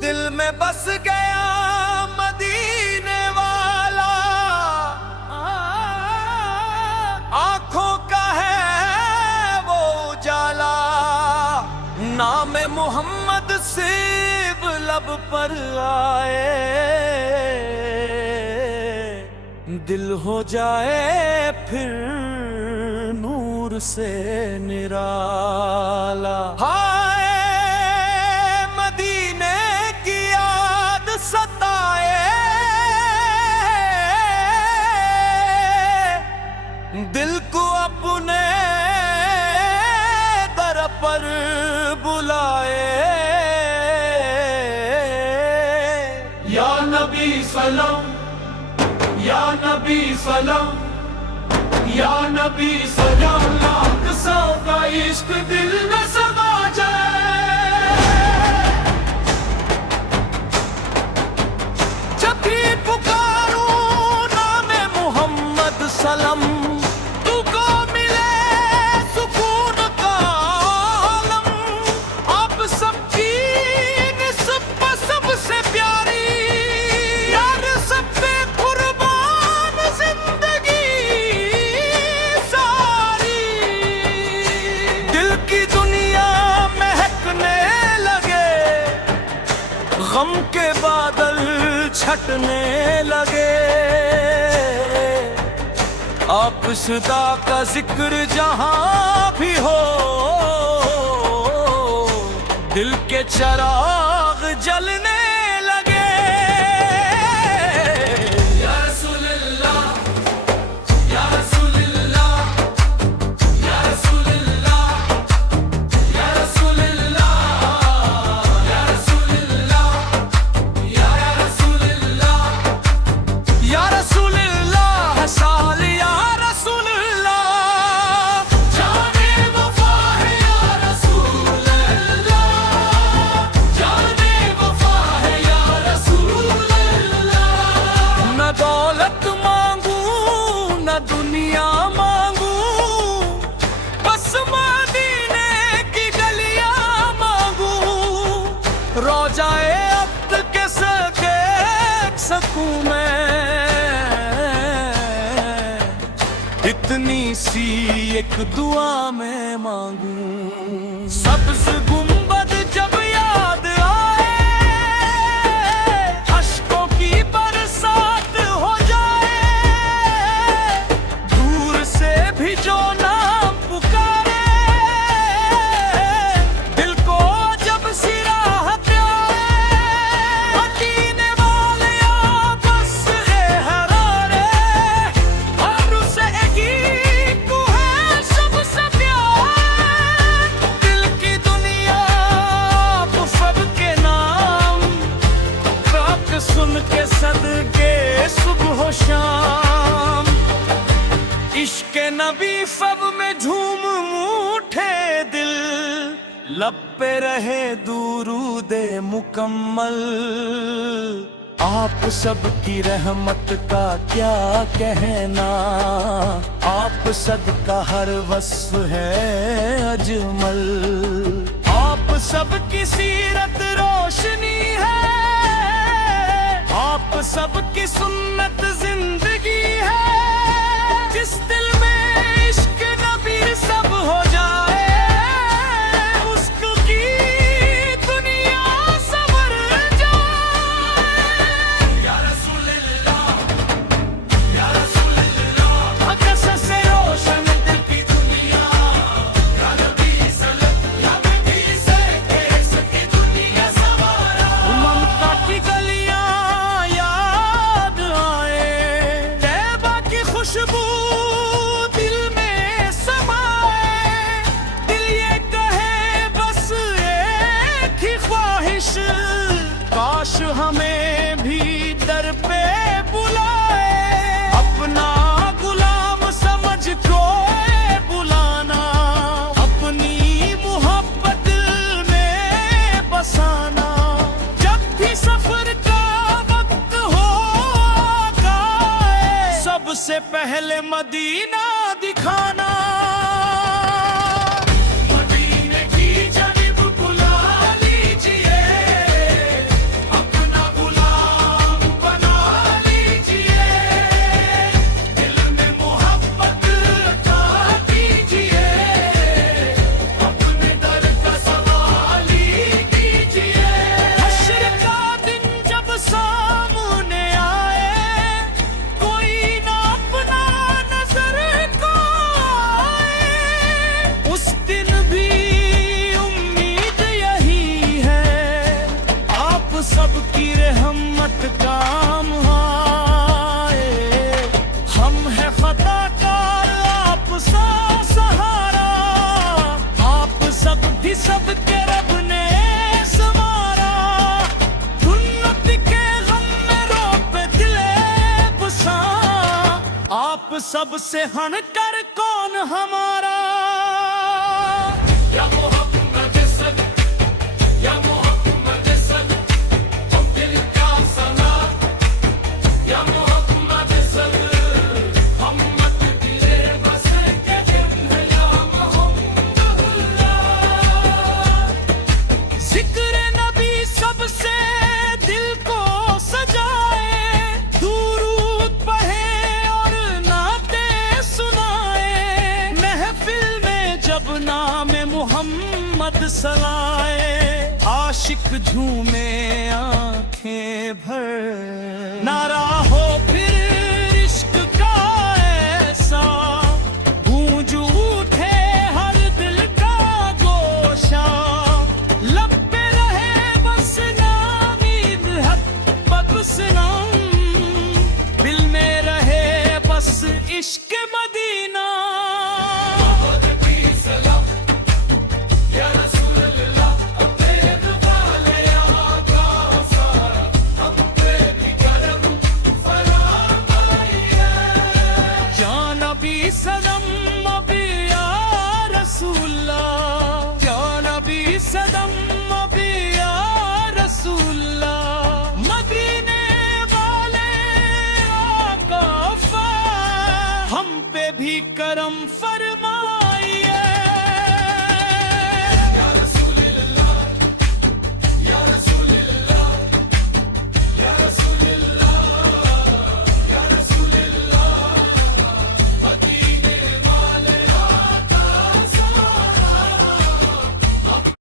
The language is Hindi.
दिल में बस गया मदीने वाला, आंखों का है वो उजाला। नाम मोहम्मद सिर्फ लब पर आए, दिल हो जाए फिर नूर से निराला। हाय मदीने की याद सताए, दिल को अपने दर पर बुलाए। या नबी सलाम, या नबी सलाम, या नबी सलाम। लाख सौ का इश्क दिल में समा जाए। जब भी पुकारूं नामे मोहम्मद सलम, तुझको मिले सुकून का आलम। आप सबकी निस्बत सबसे प्यारी, यार सब पे कुर्बान जिंदगी सारी। दिल की दुनिया महकने लगे, गम के बादल छटने लगे। आप खुदा का जिक्र जहां भी हो, दिल के चराग जलने लगे। या रसूल अल्लाह, या रसूल अल्लाह, या रसूल अल्लाह, या रसूल अल्लाह, या रसूल अल्लाह, या रसूल अल्लाह। या रसूल अल्लाह साल या रसूल अल्लाह, जाने वफा है या रसूल अल्लाह, जाने वफा है या रसूल अल्लाह। न दौलत मांगू न दुनिया मांगू, बस मदीने की गलियां मांगू। रोजाए अब्द के सके सकूं मैं, इतनी सी एक दुआ में मांगू। सब्ज गुंबद जब याद आए, अश्कों की बरसात हो जाए। दूर से भी जो नाम पुकारे, दिल को जब सिराहत आए। मदीने वाले या बस ए हरारे, हर उसे एक ही तू है सबसे प्यार। दिल की दुनिया तो सबके नाम, रात सुन के सदके सुबह हो शाम। इश्क नबी फब में झूम उठे दिल, लब पे रहे दुरूदे मुकम्मल। आप सबकी रहमत का क्या कहना, आप सबका हर वस्फ है अजमल। आप सबकी सीरत रोशनी है, आप सबकी सुन्नत जिंदगी है। जिस दिल में इश्क नबी सब हो जाए, उसकी दुनिया संवर जाए। या रसूल अल्लाह, या रसूल अल्लाह। कसस से रोशन दिल की दुनिया, या नबी सल्लल्लाहु, या नबी से कैसे दुनिया सवारा। ममता की गलियां याद आए, तैबा की खुशबू दिल में समाए। दिल ये कहे बस एक ही ख्वाहिश, काश हमें भी दर पे बुलाए। अपना गुलाम समझ कोई बुलाना, अपनी मोहब्बत दिल में बसाना। जब भी सफर का वक्त होगा, सबसे पहले मदीना दिखाना। मदीने की जानिब बुला लीजिए, सबके रब ने संवारा, उन्नति के गम में रो पे दिले बसा, आप सबसे हटकर कौन हमारा। या मोहम्मद सल, या मोहम्मद सल, हम दिल का सलाम। या मोहम्मद सल, हम मत दिले बस के दिन है। या मोहम्मदुल्लाह, जिक्र नबी सबसे दिल को सजाए, दुरूद पढ़े और नाते सुनाए, महफिल में जब नाम मोहम्मद सलाए, आशिक झूमे आंखें भर, नारा हो फिर इश्क का ऐसा, गूंज उठे हर दिल का गोशा, लब पे रहे बस नामीद हक बदसनाम, दिल में रहे बस इश्क मदीना। बहुत भी सलाम, या रसूल अल्लाह, अपने वाले आका सारा, हम पे भी करम फरमाई है। या नबी सदम अभी या रसूल्लाह, या नबी सदम अभी या रसूल्लाह, मदीने वाले आका फा, हम पे भी करम फा।